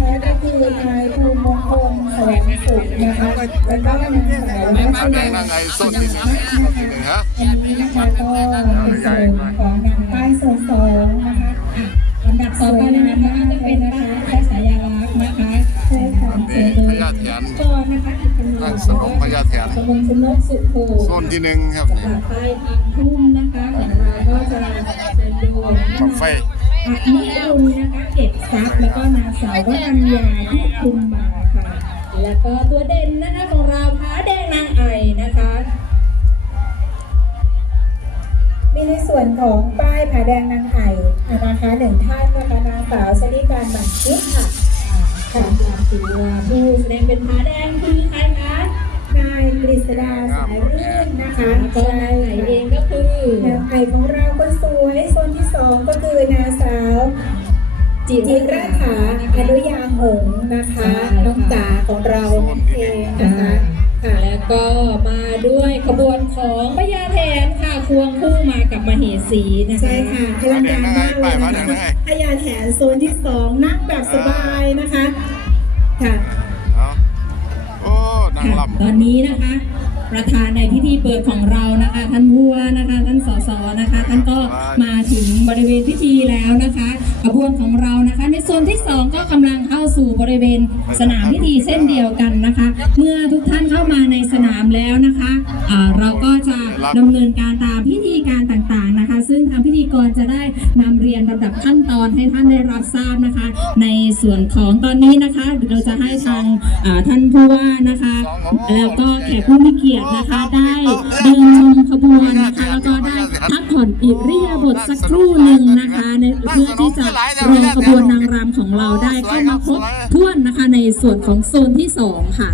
นะคะก็คือนายภูมิมงคลแสวงสุขนะคะแล้วก็นางสาวรัมาชแดยานั่งไงส้นที่หนึ่งที่นึ่งฮะอันนี้นะคะก็เป็นส่วนของนางป้ายโซโซนะคะลำดับต่อไปนะคะก็จะเป็นนะคะใช้สายาลักษณ์นะคะใช่ค่ะเชิญเลยพญาแถนก่อนนะคะอีกคนหนึ่งนั่งสมพญาแถนตำบลชนกสุโขส้นที่หนึ่งครับใต้ทางทุ่มนะคะของเราก็จะเป็นดยบังไฟ อนิรุณนะคะเก็บทรัพย์แล้วก็นางสาววรัญญาที่คุณมาค่ะ แล้วก็ตัวเด่นนะคะของเราพระแดงนางไอนะคะมีในส่วนของป้ายผาแดงนางไห่นะคะหนึ่งท่านนะคะนางสาวชลิการบันทิตค่ะค่ะตัวผู้แสดงเป็นพระแดงคือใครคะนายกฤษดาสายรื่นนะคะแล้วก็นางไอเองก็คือนางไห่ของเราก็สวยโซนที่สองก็คือนาง สาวจิจิราถาอนุยาหงส์นะคะน้องจ๋าของเราเองนะคะค่ะ แล้วก็มาด้วยขบวนของพญาแทนค่ะควงคู่มากับมเหสีนะคะ ใช่ค่ะพลังงานมากเลยนะคะพยาแถนโซนที่สองนั่งแบบสบายนะคะ ค่ะ เอาโอ้นางค่ะลำ ตอนนี้นะคะ ประธานในพิธีเปิดของเรานะคะ ท่านผู้ว่านะคะ ท่านสสนะคะ ท่านก็มาถึงบริเวณพิธีแล้วนะคะขบวนของเรานะคะ ในโซนที่สองก็กำลังเข้าสู่บริเวณสนามพิธีเช่นเดียวกันนะคะ เมื่อทุกท่านเข้ามาในสนามแล้วนะคะเราก็จะดำเนินการตามพิธีการต่างๆน ซึ่งทางพิธีกรจะได้นำเรียนลำดับขั้นตอนให้ท่านได้รับทราบนะคะ ในส่วนของตอนนี้นะคะ เราจะให้ทางอ่าท่านผู้ว่านะคะ แล้วก็แขกผู้มีเกียรตินะคะได้เดินชมขบวนนะคะแล้วก็ได้พักผ่อนอิริยาบถสักครู่หนึ่งนะคะในเพื่อที่จะรอขบวนนางรำของเราได้เข้ามาครบถ้วนนะคะในส่วนของโซนที่สองค่ะ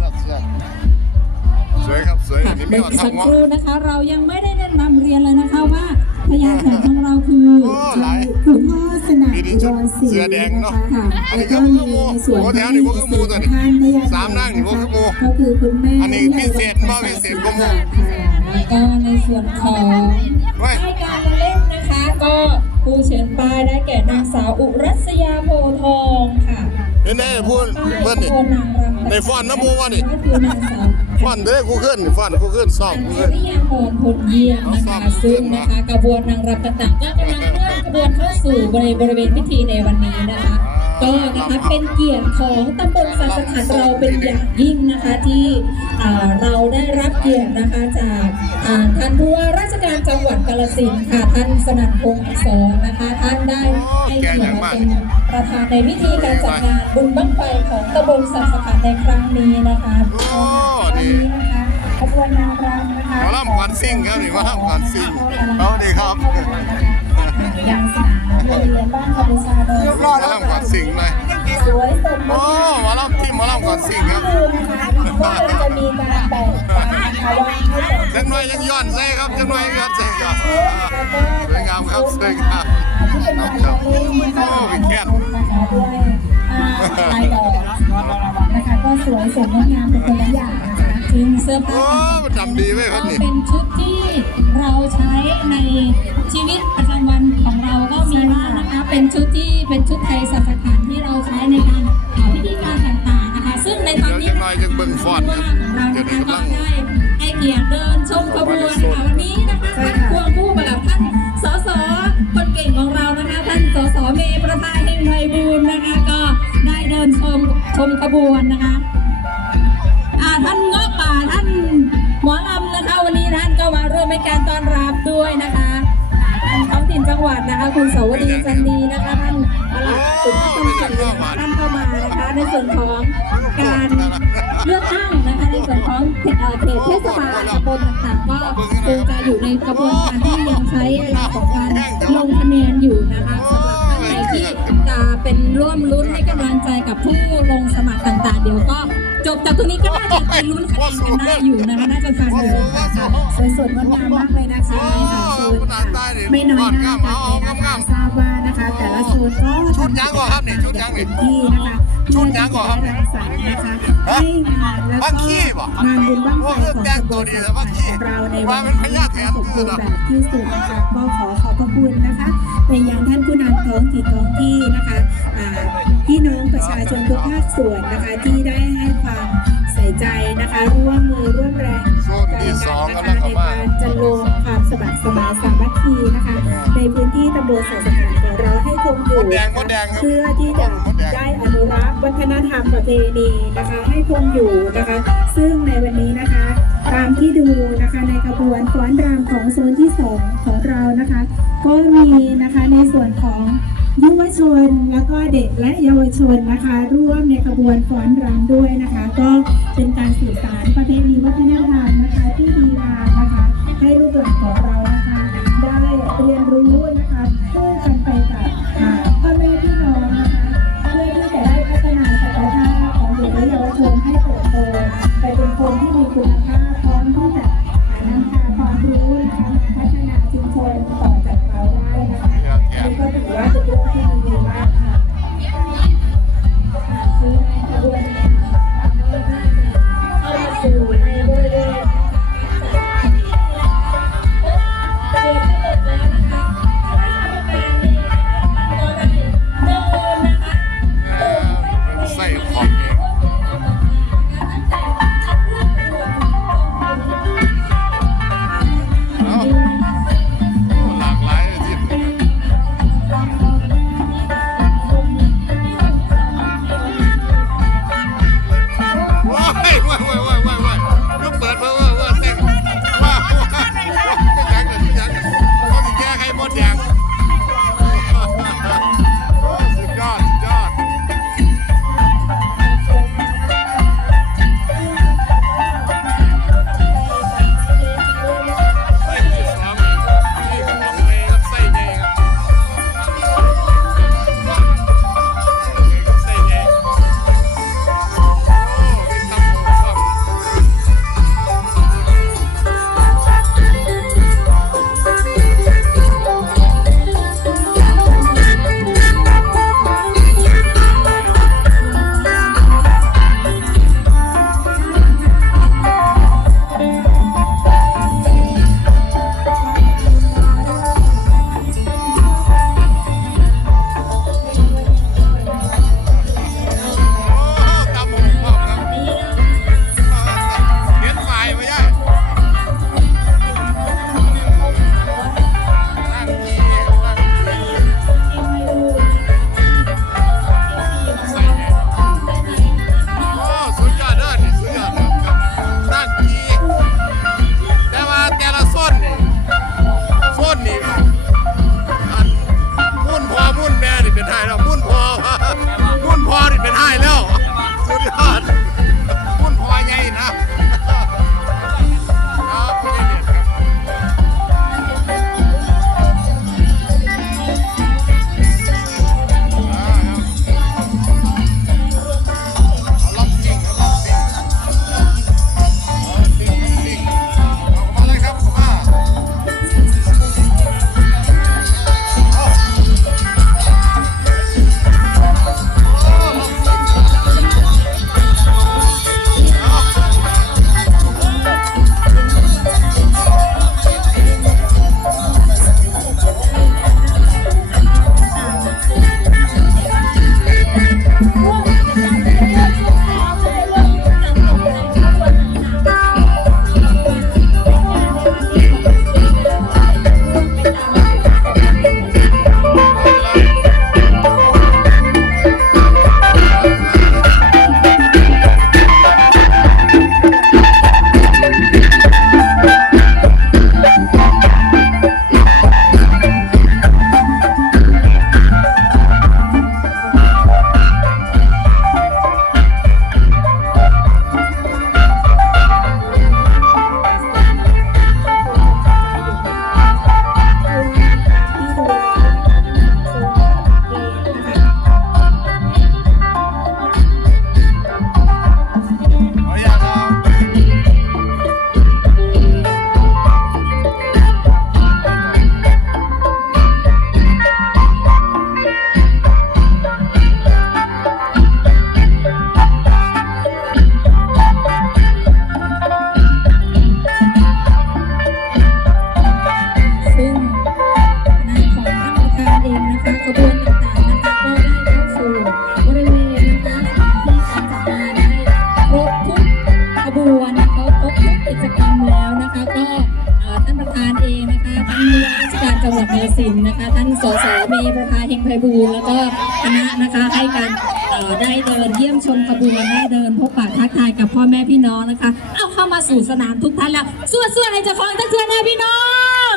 สวยครับสวยค่ะอันนี้ไม่เดี๋ยวเอาสักทำงครู่นะคะ เรายังไม่ได้แนะนำเรียนเลยนะคะว่า พยานแถนของเราคือโอ้หลายคุณพ่อสนั่นอุดรศรีเสื้อแดงเนอะค่ะอันนี้แล้วก็ก็คือมีหมู่ในส่วนโอ้แถวนี้พวกคือหมู่ตัวนี้ท่านพยาสามนั่งนี่พวกคือหมู่ก็คือคุณแม่อันนี้พิเศษบ่พิเศษกว่าหมู่แล้วก็ในส่วนของไว้รายการละเล่นนะคะก็ผู้เชิญป้ายได้แก่นางสาวอุรัสยาโพธิ์ทองค่ะเห็นไหมพูดป้ายเพื่อนนี่ขบวนนางรำในฟ้อนน้ำมูกวะนี่ก็คือนางสาว ฟ้อนเด้อกูขึ้นฟ้อนกูขึ้นซ่อมกูอขึ้นริยาพรพลเยี่ยมนะคะซึ่งนะคะกระบวนนางรำต่างๆก็กำลังเคลื่อนขบวนเข้าสู่บริบริเวณพิธีในวันนี้นะคะ ก็นะคะเป็นเกียรติของตำบลสัตขันเราเป็นอย่างยิ่งนะคะที่เราได้รับเกียรตินะคะจากท่านผู้ว่าราชการจังหวัดกาฬสินธุ์ค่ะท่านสนั่นพงศ์อักษรนะคะท่านได้ให้เกียรติเป็นประธานในพิธีการจัดงานบุญบั้งไฟของตำบลสัตขันในครั้งนี้นะคะโอ้วันดีนี้นะคะขบวนนางรำนะคะหมอลำก่อนซิ่งครับนี่หมอลำก่อนซิ่งเอาดีครับ ยังสนามโรงเรียนบ้านคาบิชาโดยหมอลำก่อนซิ่งเลยสวยสดงโอ้ดหมอลำที่หมอลำก่อนซิ่งครับดูนะคะว่าจะมีการแบ่งปันนะคะว่าให้แต่จังหน่อยยังย้อนใส่ครับจังหน่อยยังย้อนใส่ครับสวยงามครับสวยงามที่เป็นงานการเล่นนะคะโอ้เป็นแค่นนะคะด้วยอ่าลายดอกนะคะก็สวยสดงดงามเป็นคนละอย่างนะคะซึ่งเสื้อผ้าโอ้มันจำดีไว้ครับก็นี่เป็นชุดที่เราใช้ในชีวิตประจำ เป็นชุดที่เป็นชุดไทยสัสขันที่เราใช้ในการเอ่อพิธีการต่างๆนะคะ ซึ่งในตอนเดี๋ยวนี้จังหน่อยจังเบิ่งฟ้อนครับของเราเดี๋ยวนะนี้คะกำก็ลังได้ให้เกียรติเดินชมขบวนค่ะวันนี้นะคะท่านควงคู่มากับท่านสสคนเก่งของเรานะคะท่านสสเมย์ประภาเฮงไพบูลย์นะคะก็ได้เดินชมชมขบวนนะคะอ่าท่านเงาะป่าท่านหมอลำนะคะวันนี้ท่านก็มาร่วมในการต้อนรับด้วยนะคะ ปลัดสุทธิตำรวจท่านเข้ามานะคะ ในส่วนของการเลือกตั้งนะคะ ในส่วนของเอ่อเขตเทศบาลตำบลต่างๆ ก็คงจะอยู่ในกระบวนการที่ยังใช้เวลาของการลงคะแนนอยู่นะคะสำหรับท่านไหนที่จะเป็นร่วมลุ้นให้กำลังใจกับผู้ลงสมัครต่างๆ เดี๋ยวก็จบจากตรงนี้ก็น่าจะไปลุ้นคะแนนกันได้อยู่นะคะน่าจะทันอยู่ะสวยสดงดงามมากเลยนะคะสามโซนไม่น้อยหน้ากันเลยนะคะท่านะคะแต่ละโซนก็ ชุดยังก่อนครับนี่ชุดยังนี่ที่นะคะชุดยังก่อนครับเพื่อที่จะได้รังสรรค์นะคะให้งานแล้วบัก็งคีบ่งานบุญบ้างไฟว่าเพิ่ของแต่ตำงบตัวลดีสัแต่ตบังว์คีของเราในว่าวันเป็นพนี้ญาแถนสมคือบูรนะณ์แบบที่สุดนะคะก็ขอขอบพระคุณนะคะไปยังท่านผู้นำท้องถิ่นท้องที่นะคะอ่าอ่าพี่น้องประชาชนทุกภาคส่วนนะคะที่ได้ให้ความใส่ใจนะคะร่วมมือร่วมแรงโซนที่สองนะกำลัคะงในเข้ามาการจะลงความสมัครสมานสามัคคีนะคะ ในพื้นที่ตำบลสันส ถานของเราให้คงอยู่นะครับเพื่อที่จะได้อนุรักษ์วัฒนธรรมประเพณีนะคะ ให้คงอยู่นะคะ ซึ่งในวันนี้นะคะ ตามที่ดูนะคะในขบวนฟ้อนรำของโซนที่สองของเรานะคะ ก็มีนะคะในส่วนของยุวชนแล้วก็เด็กและเยาวชนนะคะ ร่วมในขบวนฟ้อนรำด้วยนะคะ ก็เป็นการสื่อสารประเพณีวัฒนธรรมนะคะ ที่ดีงามนะคะ ให้ลูกหลานของ อาเข้ามาสู่สนามทุกท่านแล้วส่วนส่วนในจะฟังตั้งเทือนนะพี่น้อง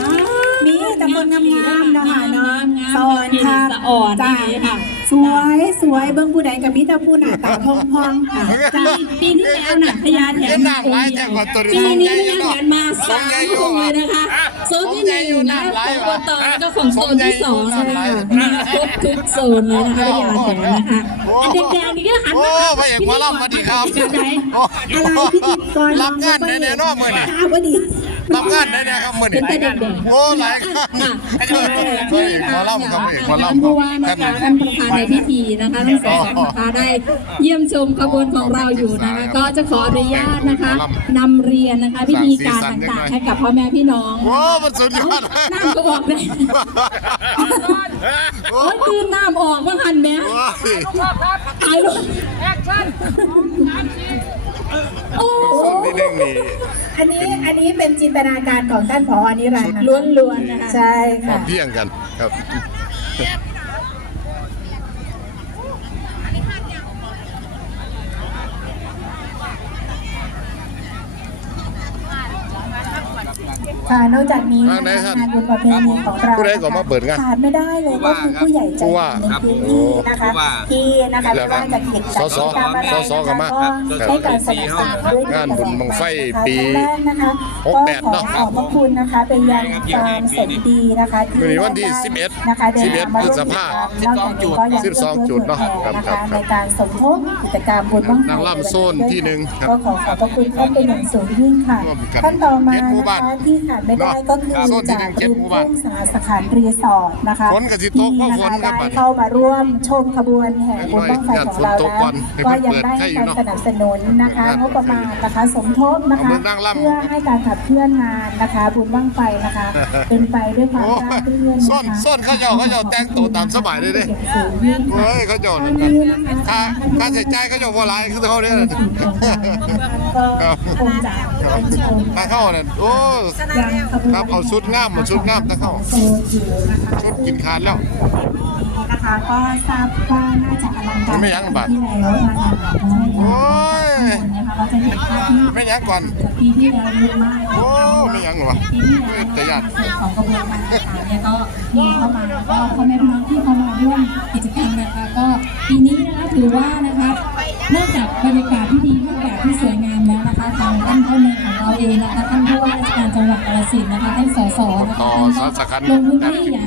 อ้าวมีตำบลงามๆเนาะค่ะเนาะงามๆสอนค่ะสะอ่อนจ้าดีค่ะ สวยสวยเบิ่งผู้ใดกับมิตรผู้หน้าตาพองพองๆค่ะปีปีที่แล้วน่ะพญาแถเห็นนหมาน้าหลายแต่กว่าตัวนี้ปีนี้สองใหญ่พญาเนาะแถนมาสามสองใหญ่องค์เลยนะคะโซนที่หนึ่งนะของอบตแล้วก็ของโซนที่สองนะคะมาครบทุกโซนเลยนะคะพญาแถนนะคะอันแดงๆนี่ก็หันโอ้มาพระเอกหมอลำสวัสดีครับจากไหนโอ้อะไรพิธีกรรับงานแน่ๆเนาะมื้อนี้ข้าวพอดี รับงานแน่ๆครับมื้อเป็นี้นแต่เด็กๆโอ้หลายครับค่ะพระเอกหมอลำครับพระเอกหมอลำท่านผู้ว่านะคะท่านประธานในพิธีนะคะทั้งสองนะคะได้เยี่ยมชมขบวนของเราอยู่นะคะก็จะขออนุญาตนะคะนำเรียนนะคะพิธีการต่างๆให้กับพ่อแม่พี่น้องโอ้มันสุดยอดน้ำก็ออกเลยโอ้โอ้ยตื่นน้ำออกว่าหันแม่ยตายเลย โอ้สุดนี่เร่งนี่ อันนี้อันนี้เป็นจินตนาการของท่านผอนิรันดร์นะคะล้วนๆนะคะ ใช่พร้อค่ะมเที่ยงกันครับ ค่ะนอกจากนี้ทางไหนท่านงานบุญประเพณีของเราผู้ใดก็มาเปิดงานขาดไม่ได้เลยก็คือผู้ใหญ่ใจผู้ดีว่าในพื้นที่นะคะที่นะคะไม่ว่าจะกิจกรรมสสการอะไรสสก็มานะคะก็ให้การสนับสนุนด้วยงานบุญบั้งไฟปีครั้งแรกนะคะหกก็แปดขอเนาะขอบพระคุณนะคะเป็นยังฟาร์มเสรีดีนะคะวันนี้วันที่ได้11นะคะเดินทางมาร่วมพฤษภากิจกรรมนอกจากนี้ก็ยัง12จุดเนาะครับนะครัคะบในการสมทบกิจกรรมบุญบั้งไฟนางรำโซนที่หนึ่งครับก็ขอขอบพระคุณท่านเป็นอย่างสูงยิ่งค่ะร่วมกันขั้นต่อมาเจ็ดหมู่นะบ้านคะที่ขาดไม่ได้ก็คือโซนที่หนึ่จากงเจ็ดริมหมู่บ้านทุ่งสาสขันรีสอร์ทนะคะฝนก็สิตกเพราะฝนครับได้บัดนี้เข้ามาร่วมชมขบวนแห่บุญบั้งไฟของเราฝนตกก่อนแล้วก็ยังได้ให้ให้เปิดให้อยู่การเนาะสนับสนุนนะคะงบประมาณนะคะสมทบนะคะเอามือนั่งล่ำเพื่อให้การขับเคลื่อนงานนะคะบุญบั้งไฟนะคะ เป็นไปด้วยความโอ้ราบรื่นส้นนะคะส้นเขาเจ้าเขาเจ้าแต่งตัวตามสบายเลยเด้สูงยิ่งค่ะเฮ้ยเขาเจ้าตอนั่นนกันนี้นะคะค่าค่าใช้จ่ายเขาเจ้าบ่หลายคือเขาเนี่ยก็คงจะเป็นชมถ้าเข้านั่นโอ้ยังขบวนครับเอาชุดงามมาชุดงามถ้าเข้าโซนอยู่นะคะชุดกินขาดแล้วนะคะก็ทราบว่าน่าจะอลังการไม่ยั้งบัตรที่แล้วนะคะโอ้ยนะคะเราจะเห็นภาพที่ไม่ยังก่อนปีที่แล้วเยอะมากโอ้ไม่ยังเหรอปีที่แล้วแต่ญาติส่วนของกระบวนการต่างๆเนี่ยก็มีเข้ามาแล้วก็พ่อแม่พี่น้องที่เข้ามาร่วมกิจกรรมนะคะก็ปีนี้นะคะถือว่านะคะนอกจากบรรยากาศที่ดีรูปแบบที่สวยงามแล้วนะคะทางท่านพ่อแม่ของเราเองนะคะท่านผู้ว่าราชการ จังหวัดกาฬสินธุ์นะคะท่านสสนะคะต่อท่านสาขาก็ลงพื้นที่อย่าง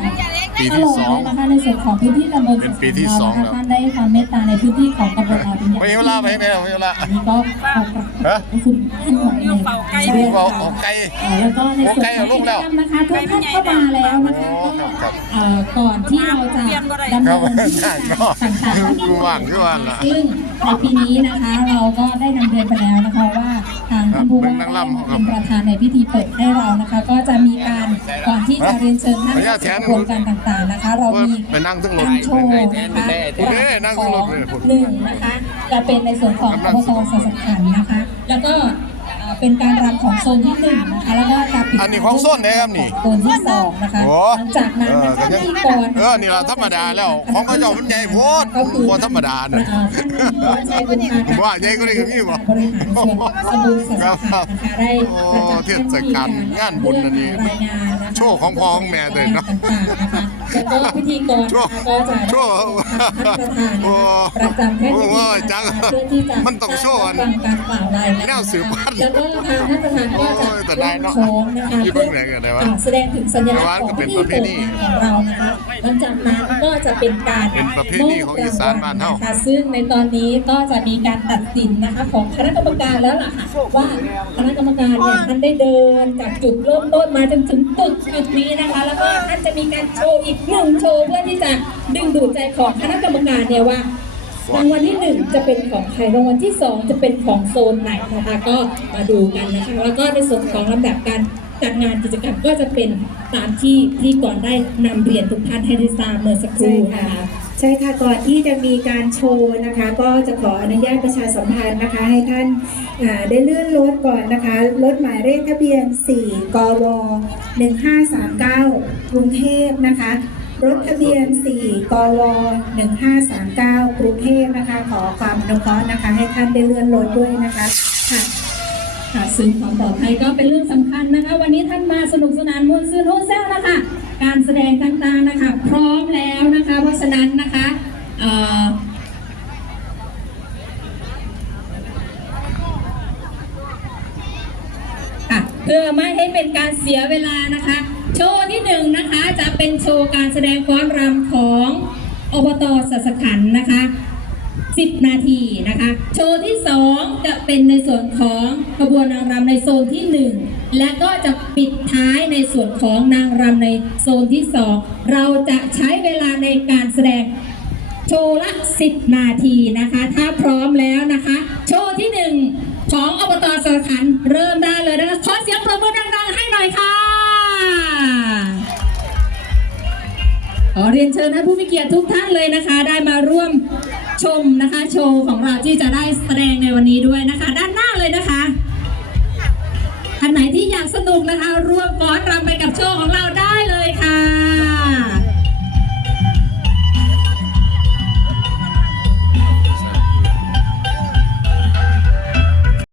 ปีที่สองนะคะในส่วนของพื้นที่ตำบลเป็นปีที่สองแล้วท่านได้ความเมตตาในพื้นที่ของตำบลอาเป็นอย่างไม่เวลาไปไหนไม่เวลาอันนี้ก็ขอบ ฮะคุณท่านหน่อยหนึ่งลูกเอาเอาไก่เอ่อแล้วก็ในส่วนไก่ขเอาองลูกิกจแล้วกรรมนะคะทุกท่านเข้ามาแล้วนะคะโอ้ครับครับเอ่อก่อนที่เราจะดำครัเนิบนกิจกรรมต่างๆกูว่างกูว่างล่ะซึ่งในปีนี้นะคะเราก็ได้นำเรียนไปแล้วนะคะว่าทางท่านผู้ว่าเบิ่งนางรำครับเป็นประธานในพิธีเปิดให้เรานะคะ ก็จะมีการก่อนที่จะเรียนเชิญท่านขออนุญาตแทนกระบวนการต่างๆนะคะ เรามีไปนั่งทั้งรถการโชว์นะคะคุณเอ้นั่งข้างรถเลยคุณ หนึ่งนะคะ จะเป็นในส่วนของอบตสัสขันธ์นะคะ แล้วก็เอ่อเป็นการรำของโซนที่หนึ่งนะคะแล้วก็จะปิดอันนี้ของโซนไหนครับนี่โซนที่สองนะคะโอ้หลังจากนั้นนะคะพิธีกรเออนี่ล่ะธรรมดาแล้วของเขาเจ้ามันใหญ่โพดก็คือบ่ธรรมดาน่ะท่านวัชชัยบุญมาผมว่าใหญ่กว่านี้ก็มีบ่บริหารส่วนตำบลสัสขันธ์นะคะได้ประจำโอ้เทศกาลงานบุญอันนี้รายงานนะคะโชว์ของพ่อของแม่ด้วยเนาะต่างๆนะคะ แล้วก็พิธีกรโชว์นะคะก็จะโชว์ท่านประธานโอ้ประจำแค่โอ้พิธีโอ้กยจังรเพื่อที่จะมันต้องโชว์อันฟังการกล่าวรายงานแนวสืบพันธุ์แล้วก็ทางท่านประธานก็จะโอ้ยแต่ได้เนาะโค้งนะคะอยู่เบื้องหลังกันได้วะอ่าแสดงถึงสัญลักษณ์ของแต่ว่าก็เป็พินธีประเพเปิดณีงานของเรานะคะหลังจากนั้นก็จะเป็นการเป็นประเพณีของอีสานบ้านเฮามอบรงวัลนะคะซึ่งในตอนนี้ก็จะมีการตัดสินนะคะของคณะกรรมการแล้วล่ะค่ะว่าคณะกรรมการเนี่ยท่านได้เดินจากจุดเริ่มต้นมาจนถึงจุดจุดนี้นะคะ แล้วก็ท่านจะมีการโชว์อีกหนึ่งโชว์เพื่อที่จะดึงดูดใจของคณะกรรมการเนี่ยว่ารางวัลที่หนึ่งจะเป็นของใครรางวัลที่สองจะเป็นของโซนไหนนะคะก็มาดูกันนะคะแล้วก็ในส่วนของลำดับการจัดงานกิจกรรมก็จะเป็นตามที่ที่ก่อนได้นำเรียนทุกท่านให้ได้ทราบเมื่อสักครู่นะคะ ใช่ค่ะก่อนที่จะมีการโชว์นะคะ ก็จะขออนุญาตประชาสัมพันธ์นะคะ ให้ท่านได้เลื่อนรถก่อนนะคะรถหมายเลขทะเบียน 4 กว 1539 กรุงเทพนะคะรถทะเบียน 4 กว 1539 กรุงเทพนะคะ ขอความอนุเคราะห์นะคะ ให้ท่านได้เลื่อนรถด้วยนะคะค่ะค่ะซึ่งความปลอดภัยก็เป็นเรื่องสำคัญนะคะ วันนี้ท่านมาสนุกสนานมวลซื่นโฮเซลนะคะ การแสดงต่างๆนะคะ พร้อมแล้วนะคะ เพราะฉะนั้นนะคะเพื่อไม่ให้เป็นการเสียเวลานะคะ โชว์ที่หนึ่งนะคะจะเป็นโชว์การแสดงฟ้อนรำของอบตสัสขันธ์นะคะ 10 นาทีนะคะ โชว์ที่ 2 จะเป็นในส่วนของขบวนนางรำในโซนที่ 1 และก็จะปิดท้ายในส่วนของนางรำในโซนที่ 2 เราจะใช้เวลาในการแสดงโชว์ละ 10 นาทีนะคะ ถ้าพร้อมแล้วนะคะ โชว์ที่ 1 ของอบตสระขันเริ่มได้เลยนะคะขอเสียงปรบมือดังๆให้หน่อยค่ะขอเรียนเชิญท่านผู้มีเกียรติทุกท่านเลยนะคะ ได้มาร่วม ชมนะคะโชว์ของเราที่จะได้แสดงในวันนี้ด้วยนะคะ ด้านหน้าเลยนะคะท่านไหนที่อยากสนุกนะคะร่วมฟ้อนรำไปกับโชว์ของเราได้